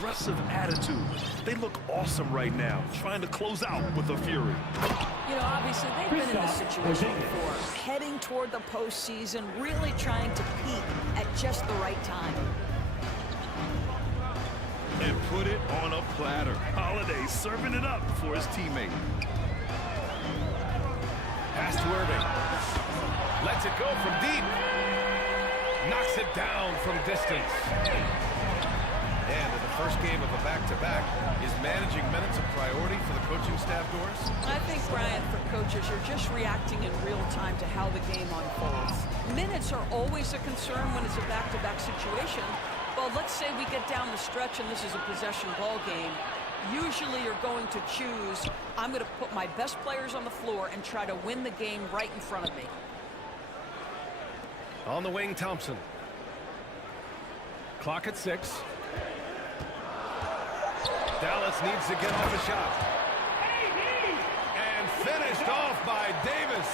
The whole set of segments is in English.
aggressive attitude. They look awesome right now, trying to close out with a fury. You know, obviously, they've been in this situation before, heading toward the postseason, really trying to peak at just the right time. And put it on a platter. Holiday serving it up for his teammate. Pass to Irving. Lets it go from deep. Knocks it down from distance. And in the first game of a back-to-back, is managing minutes a priority for the coaching staff, Doris? I think, Brian, for coaches, you're just reacting in real time to how the game unfolds. Minutes are always a concern when it's a back-to-back situation. Well, let's say we get down the stretch and this is a possession ball game. Usually you're going to choose, I'm going to put my best players on the floor and try to win the game right in front of me. On the wing, Thompson. Clock at 6. Dallas needs to get off a shot. And finished off by Davis.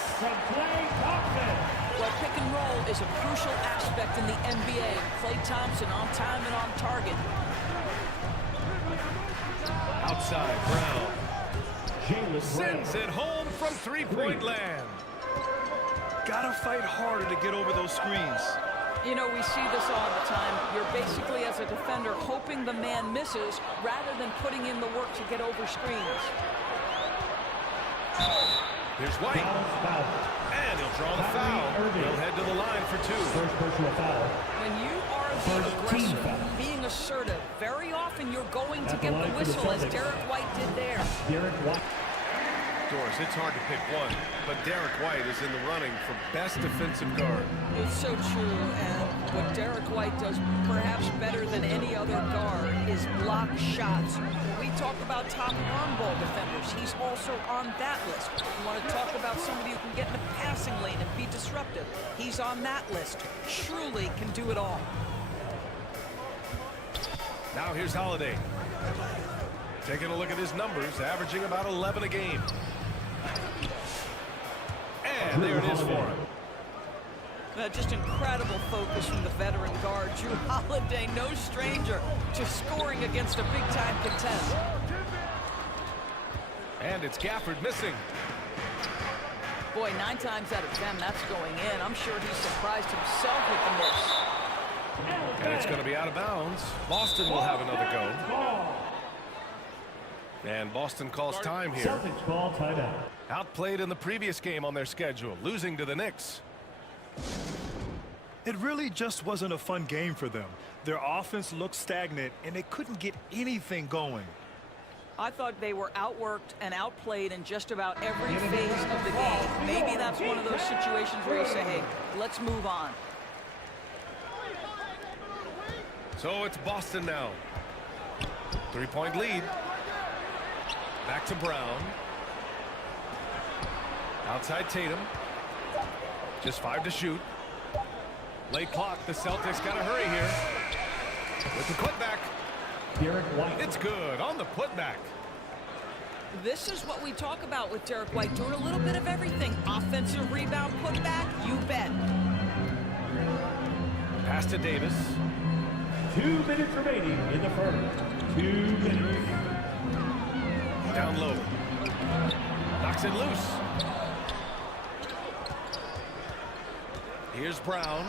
Well, pick and roll is a crucial aspect in the NBA. Klay Thompson on time and on target. Outside, Brown. Sends it home from three-point land. Gotta fight harder to get over those screens. You know, we see this all the time. You're basically, as a defender, hoping the man misses rather than putting in the work to get over screens. Here's White. And he'll draw the foul. He'll head to the line for 2. First personal foul. When you are the aggressor, being assertive, very often you're going to get the whistle, as Derek White did there. Derek White. Doris, it's hard to pick one, but Derek White is in the running for best defensive guard. It's so true, and what Derek White does perhaps better than any other guard is block shots. When we talk about top arm ball defenders, he's also on that list. You want to talk about somebody who can get in the passing lane and be disruptive, he's on that list. Truly can do it all. Now here's Holiday. Taking a look at his numbers, averaging about 11 a game. And there it is for him. Just incredible focus from the veteran guard. Drew Holiday, no stranger to scoring against a big-time contest. And it's Gafford missing. Boy, 9 times out of 10, that's going in. I'm sure he's surprised himself with the miss. And it's going to be out of bounds. Boston will have another go. And Boston calls time here. Celtics call timeout. Outplayed in the previous game on their schedule, losing to the Knicks. It really just wasn't a fun game for them. Their offense looked stagnant, and they couldn't get anything going. I thought they were outworked and outplayed in just about every phase of the game. Maybe that's one of those situations where you say, hey, let's move on. So it's Boston now. 3-point lead. Back to Brown. Outside Tatum. Just 5 to shoot. Late clock. The Celtics got to hurry here. With the putback. Derek White. It's good on the putback. This is what we talk about with Derek White, doing a little bit of everything. Offensive rebound, putback, you bet. Pass to Davis. 2 minutes remaining in the first. 2 minutes. Down low. Knocks it loose. Here's Brown.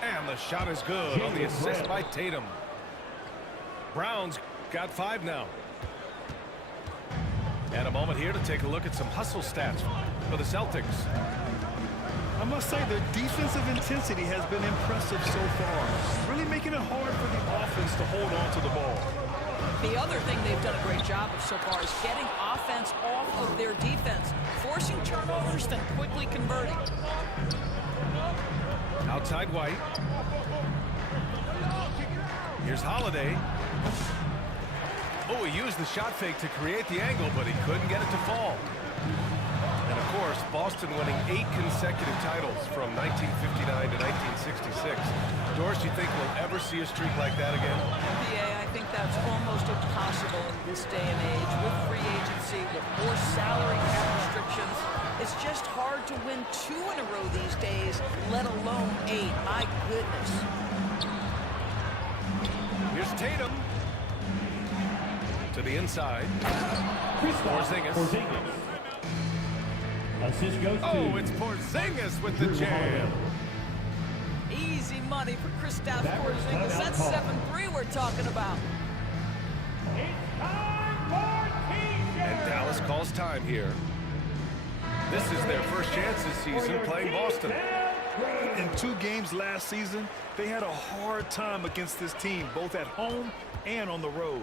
And the shot is good on the assist by Tatum. Brown's got 5 now. And a moment here to take a look at some hustle stats for the Celtics. I must say their defensive intensity has been impressive so far, really making it hard for the offense to hold on to the ball. The other thing they've done a great job of so far is getting offense off of their defense, forcing turnovers, then quickly converting. Outside White. Here's Holiday. Oh, he used the shot fake to create the angle, but he couldn't get it to fall. And of course, Boston winning 8 consecutive titles from 1959 to 1966. Doris, you think we'll ever see a streak like that again? Yeah, I think that's almost impossible in this day and age. With free agency, with more salary cap restrictions, it's just hard to win 2 in a row these days, let alone 8. My goodness. Here's Tatum. To the inside. Porzingis. Assist goes Oh, to it's Porzingis with the Drew jam. Holiday. Easy money for Kristaps Mavericks Porzingis. timeout That's call. 7-3 we're talking about. It's time for T-shirt. And Dallas calls time here. This is their first chance this season playing Boston. In 2 games last season, they had a hard time against this team, both at home and on the road.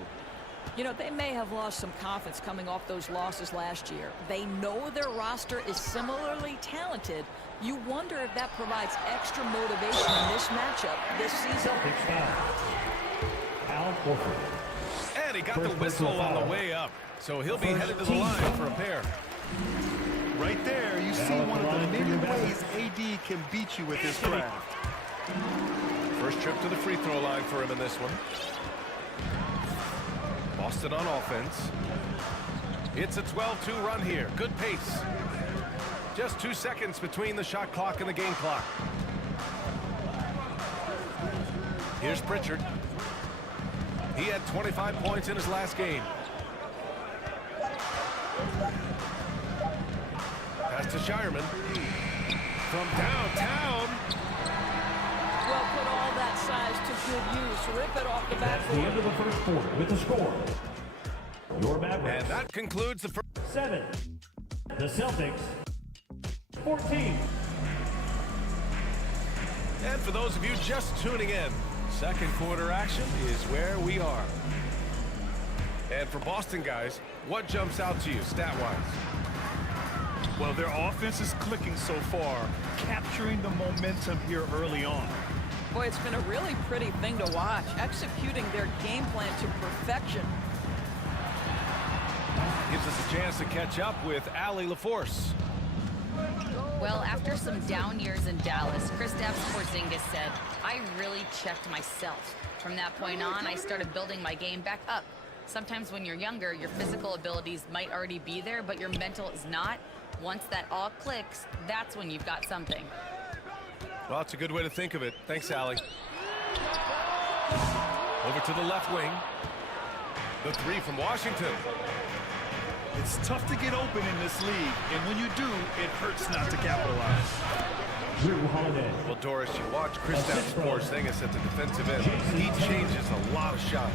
You know, they may have lost some confidence coming off those losses last year. They know their roster is similarly talented. You wonder if that provides extra motivation in this matchup this season. Celtics foul. Al Horford. And he got the whistle on the way up. So he'll be headed to the line for a pair. Right there, you see one of the many ways AD can beat you with his craft. First trip to the free throw line for him in this one. Boston on offense. It's a 12-2 run here. Good pace. Just 2 seconds between the shot clock and the game clock. Here's Pritchard. He had 25 points in his last game. Pass to Shireman. From downtown. Well, put all that size to good use. Rip it off the That's the backboard. end of the first quarter with the score. Your Mavericks. And that concludes the first. 7. The Celtics. 14. And for those of you just tuning in, second quarter action is where we are. And for Boston guys, what jumps out to you stat-wise? Well, their offense is clicking so far, capturing the momentum here early on. Boy, it's been a really pretty thing to watch, executing their game plan to perfection. Gives us a chance to catch up with Allie LaForce. Well, after some down years in Dallas, Kristaps Porzingis said, "I really checked myself. From that point on, I started building my game back up. Sometimes when you're younger, your physical abilities might already be there, but your mental is not. Once that all clicks, that's when you've got something." Well, that's a good way to think of it. Thanks, Allie. Over to the left wing. The three from Washington. It's tough to get open in this league, and when you do, it hurts not to capitalize. Drew Holiday. Well, Doris, you watch Kristaps Porzingis at the defensive end. He changes a lot of shots.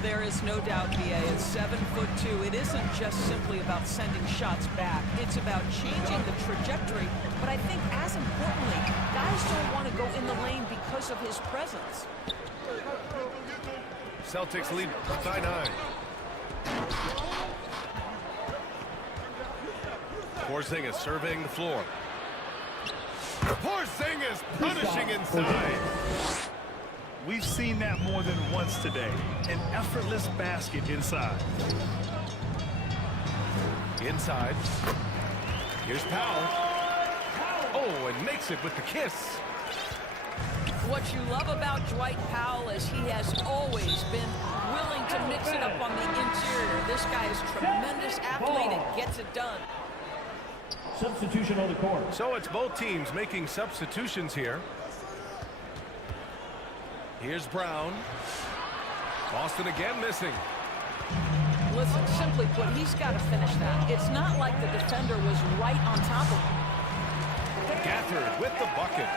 There is no doubt, BA, at 7'2", it isn't just simply about sending shots back. It's about changing the trajectory. But I think as importantly, guys don't want to go in the lane because of his presence. Celtics lead by 9. Porzingis surveying the floor. Porzingis punishing inside. We've seen that more than once today. An effortless basket inside. Inside. Here's Powell. Oh, and makes it with the kiss. What you love about Dwight Powell is he has always been willing to mix it up on the interior. This guy is a tremendous athlete and gets it done. Substitution on the court. So it's both teams making substitutions here. Here's Brown. Boston again missing. Listen, simply put, he's got to finish that. It's not like the defender was right on top of him. Gafford with the bucket.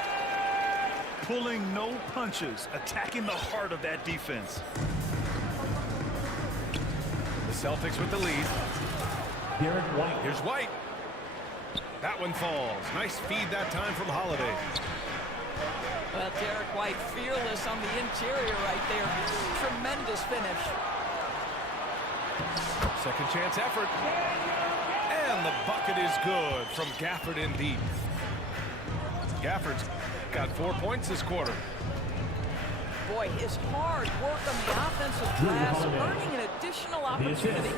Pulling no punches, attacking the heart of that defense. The Celtics with the lead. Derek White. Here's White. That one falls. Nice feed that time from Holiday. Well, Derek White fearless on the interior right there. Tremendous finish. Second chance effort. And the bucket is good from Gafford in deep. Gafford's got 4 points this quarter. Boy, his hard work on the offensive glass, earning an additional opportunity.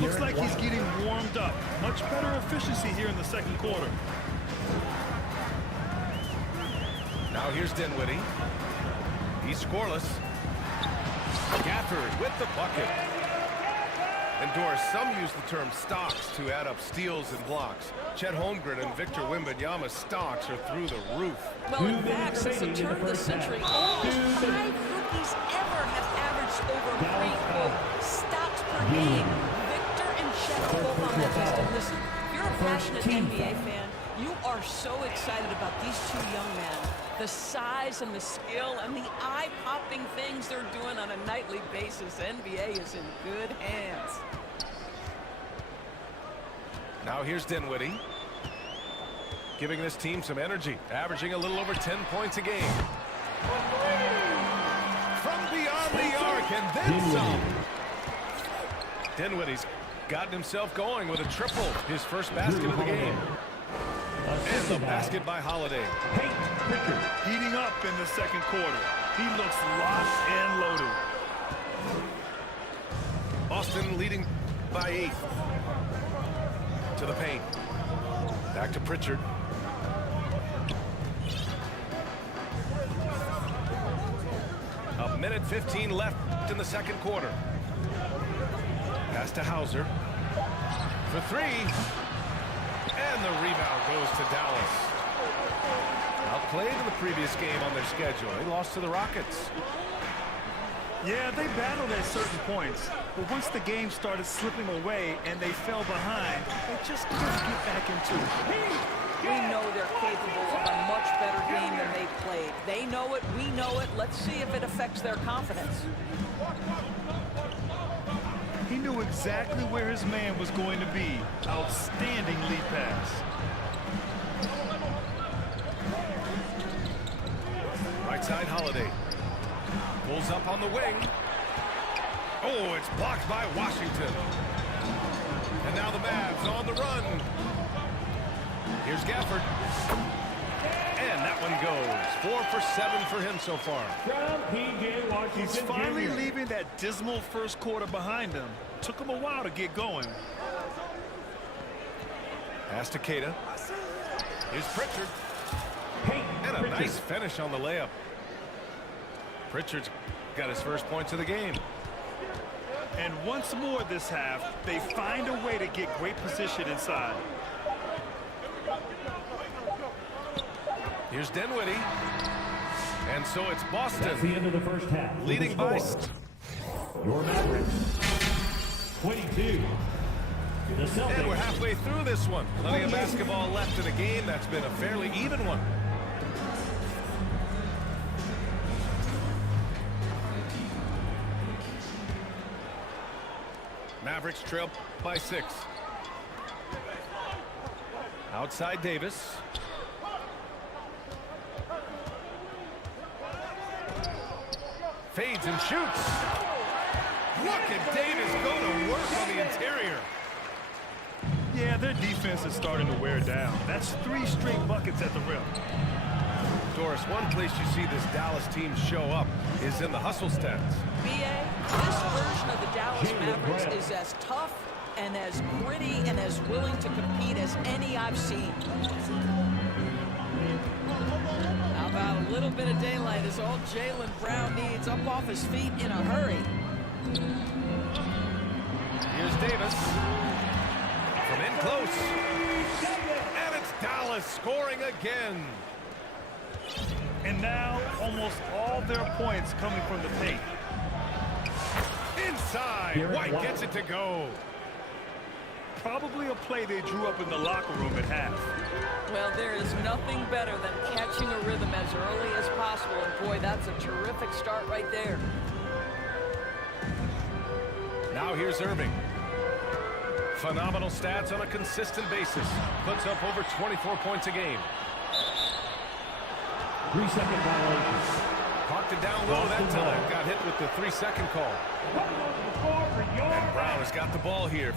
Looks like he's getting warmed up. Much better efficiency here in the second quarter. Now here's Dinwiddie. He's scoreless. Gafford with the bucket. And Doris, some use the term stocks to add up steals and blocks. Chet Holmgren and Victor Wembanyama's stocks are through the roof. Well, in fact, since the turn of the century, only 5 rookies ever have averaged over 3 quote stop breakfast. And listen, if you're a passionate team NBA foul. fan, you are so excited about these two young men. The size and the skill and the eye-popping things they're doing on a nightly basis. NBA is in good hands. Now here's Dinwiddie, giving this team some energy, averaging a little over 10 points a game. From beyond the arc and then some. Dinwiddie's gotten himself going with a triple, his first basket of the game. And the basket by Holiday. Heating up in the second quarter. He looks locked and loaded. Boston leading by 8. To the paint. Back to Pritchard. A minute 15 left in the second quarter. Pass to Hauser. For 3. And the rebound goes to Dallas. Outplayed in the previous game on their schedule. They lost to the Rockets. Yeah, they battled at certain points, but once the game started slipping away and they fell behind, they just couldn't get back into it. We know they're capable of a much better game than they played. They know it, we know it. Let's see if it affects their confidence. He knew exactly where his man was going to be. Outstanding lead pass. Right side, Holiday. Pulls up on the wing. Oh, it's blocked by Washington. And now the Mavs on the run. Here's Gafford. And that one goes. 4 for 7 for him so far. He's finally leaving that dismal first quarter behind him. Took him a while to get going. Pass to Keita. Here's Pritchard. And a nice finish on the layup. Pritchard's got his first points of the game. And once more this half, they find a way to get great position inside. Here's Dinwiddie. And so it's Boston. That's the end of the first half. Leading by... Your Mavericks. 22. The Celtics. And we're halfway through this one. Plenty of basketball left in a game that's been a fairly even one. Mavericks trail by 6. Outside Davis. Fades and shoots. Look at Davis go to work on the interior. Yeah, their defense is starting to wear down. That's 3 straight buckets at the rim. Doris, one place you see this Dallas team show up is in the hustle stats. B.A., this version of the Dallas Mavericks is as tough and as gritty and as willing to compete as any I've seen. How about a little bit of daylight is all Jaylen Brown needs, up off his feet in a hurry. Here's Davis. From in close. And it's Dallas scoring again. And now almost all their points coming from the paint. Inside. White gets it to go. Probably a play they drew up in the locker room at half. Well, there is nothing better than catching a rhythm as early as possible. And boy, that's a terrific start right there. Now here's Irving. Phenomenal stats on a consistent basis. Puts up over 24 points a game. 3-second violation. Parked it down low that time. Got hit with the 3-second call. And Brown has got the ball here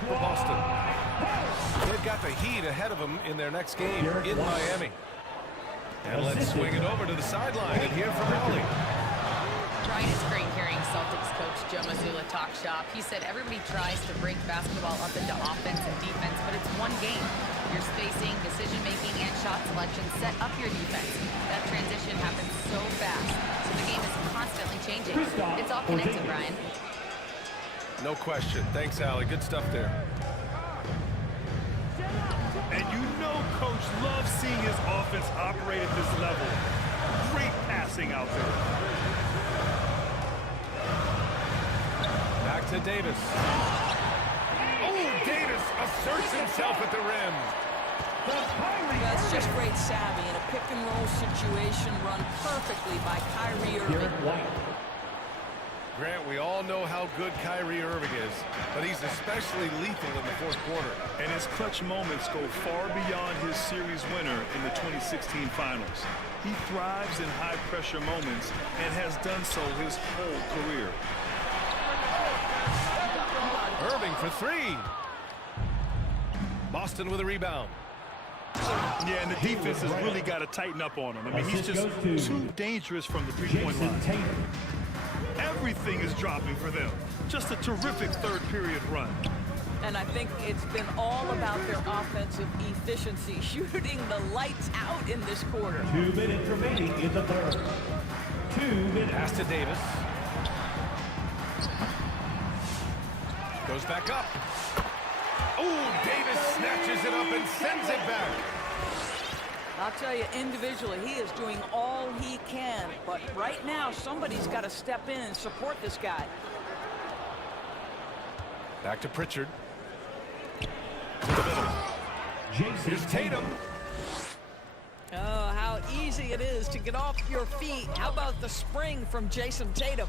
for Boston. They've got the Heat ahead of them in their next game in Miami. And let's swing it over to the sideline and hear from Raleigh. Brian, it's great hearing Celtics coach Joe Mazzulla talk shop. He said everybody tries to break basketball up into offense and defense, but it's one game. Your spacing, decision-making, and shot selection set up your defense. That transition happens so fast, so the game is constantly changing. It's all connected, Brian. No question. Thanks, Allie. Good stuff there. And you know Coach loves seeing his offense operate at this level. Great passing out there. Back to Davis. Oh, Davis asserts himself at the rim. That's just great savvy in a pick-and-roll situation run perfectly by Kyrie Irving. Grant, we all know how good Kyrie Irving is, but he's especially lethal in the fourth quarter. And his clutch moments go far beyond his series winner in the 2016 finals. He thrives in high-pressure moments and has done so his whole career. Irving for three. Boston with a rebound. Yeah, and the defense has really got to tighten up on him. I mean, he's just too dangerous from the three-point line. Everything is dropping for them. Just a terrific third-period run. And I think it's been all about their offensive efficiency, shooting the lights out in this quarter. 2 minutes remaining in the third. 2 minutes. Pass to Davis. Goes back up. Oh, Davis snatches it up and sends it back. I'll tell you, individually, he is doing all he can. But right now, somebody's got to step in and support this guy. Back to Pritchard. To the middle. Here's Tatum. Oh, how easy it is to get off your feet. How about the spring from Jason Tatum?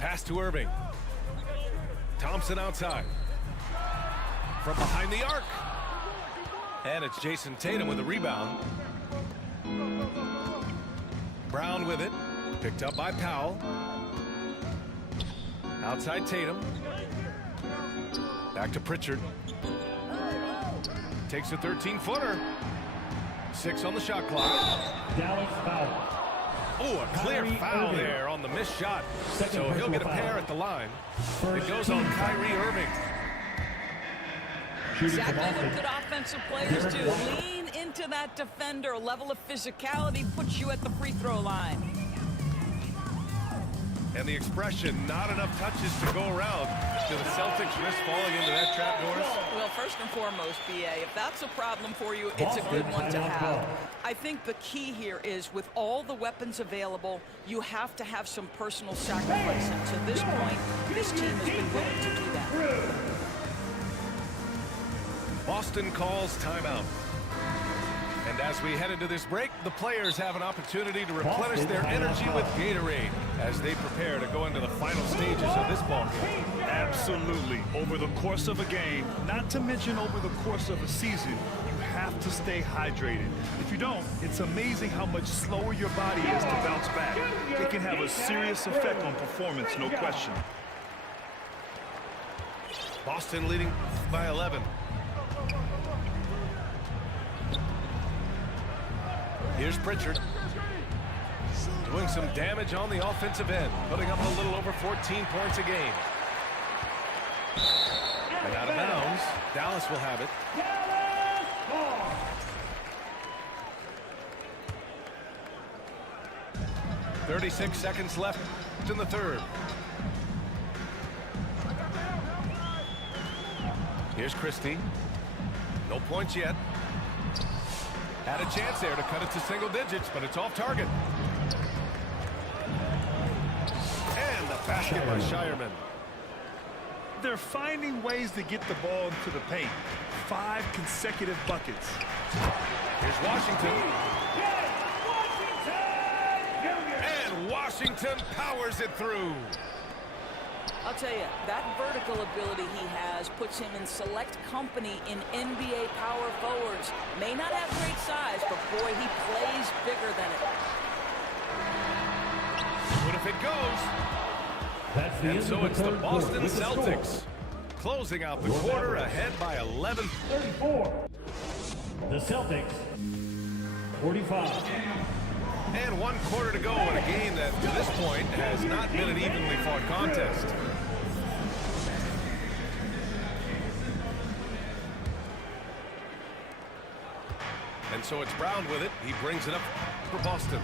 Pass to Irving. Thompson outside. From behind the arc. And it's Jason Tatum with a rebound. Brown with it. Picked up by Powell. Outside Tatum. Back to Pritchard. Takes a 13-footer. 6 on the shot clock. Dallas foul. Oh, a clear foul there on the missed shot. So he'll get a pair at the line. It goes on Kyrie Irving. Exactly what good offensive players do. Lean into that defender. A level of physicality puts you at the free throw line. And the expression, not enough touches to go around. Do the Celtics risk falling into that trap, Norris? Well, first and foremost, BA, if that's a problem for you, it's a good one to have. I think the key here is with all the weapons available, you have to have some personal sacrifice. And to this point, this team has been willing to do that. Boston calls timeout. And as we head into this break, the players have an opportunity to replenish their energy with Gatorade as they prepare to go into the final stages of this ball game. Absolutely. Over the course of a game, not to mention over the course of a season, you have to stay hydrated. If you don't, it's amazing how much slower your body is to bounce back. It can have a serious effect on performance, no question. Boston leading by 11. Here's Pritchard. Doing some damage on the offensive end, putting up a little over 14 points a game. And out of bounds, Dallas will have it. 36 seconds left in the third. Here's Christie. No points yet. Had a chance there to cut it to single digits, but it's off target. And the basket by Shireman. They're finding ways to get the ball into the paint. 5 consecutive buckets. Here's Washington. And Washington powers it through. I'll tell you, that vertical ability he has puts him in select company in NBA power forwards. May not have great size, but boy, he plays bigger than it. What if it goes? That's the And end so of the it's the third Boston quarter with the Celtics score. closing out the quarter ahead by 11. 34. The Celtics, 45. And 1 quarter to go in a game that, to this point, has not been an evenly fought contest. And so it's Brown with it. He brings it up for Boston.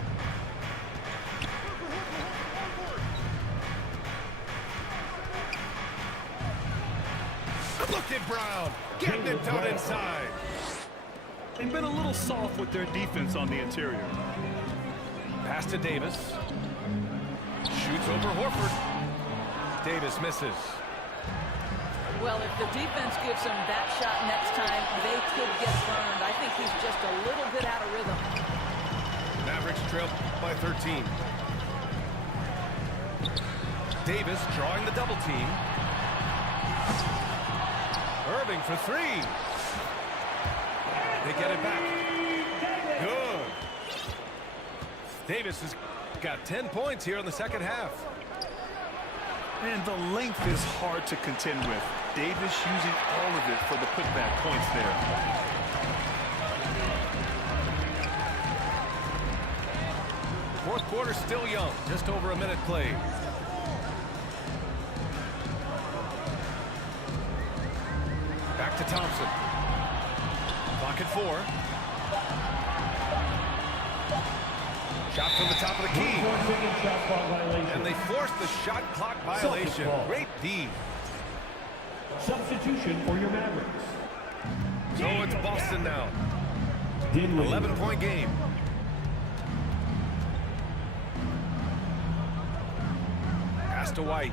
Look at Brown getting it done inside. They've been a little soft with their defense on the interior. Pass to Davis. Shoots over Horford. Davis misses. Well, if the defense gives him that shot next time, they could get burned. I think he's just a little bit out of rhythm. Mavericks trail by 13. Davis drawing the double team. Irving for three. They get it back. Good. Davis has got 10 points here in the second half. And the length is hard to contend with. Davis using all of it for the putback points there. Fourth quarter still young. Just over a minute played. Back to Thompson. Clock at 4. Shot from the top of the key. And they forced the shot clock violation. Great D. Substitution for your Mavericks. So it's Boston now. 11-point game. Pass to White.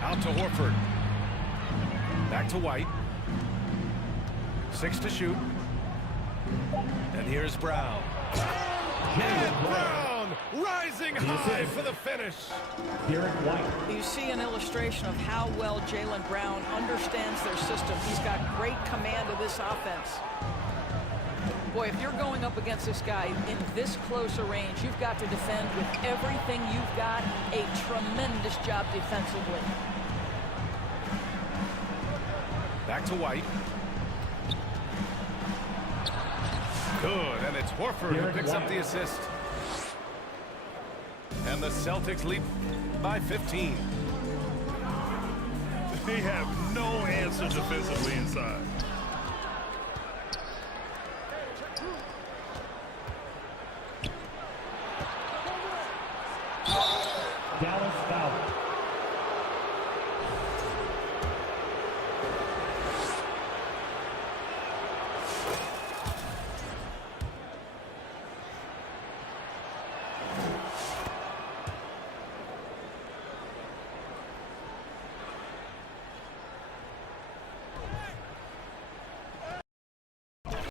Out to Horford. Back to White. 6 to shoot. And here's Brown. And Brown rising high for the finish. Derek White. You see an illustration of how well Jaylen Brown understands their system. He's got great command of this offense. Boy, if you're going up against this guy in this close a range, you've got to defend with everything you've got. A tremendous job defensively. Back to White. Good, and it's Horford who picks up the assist. And the Celtics lead by 15. They have no answer defensively inside.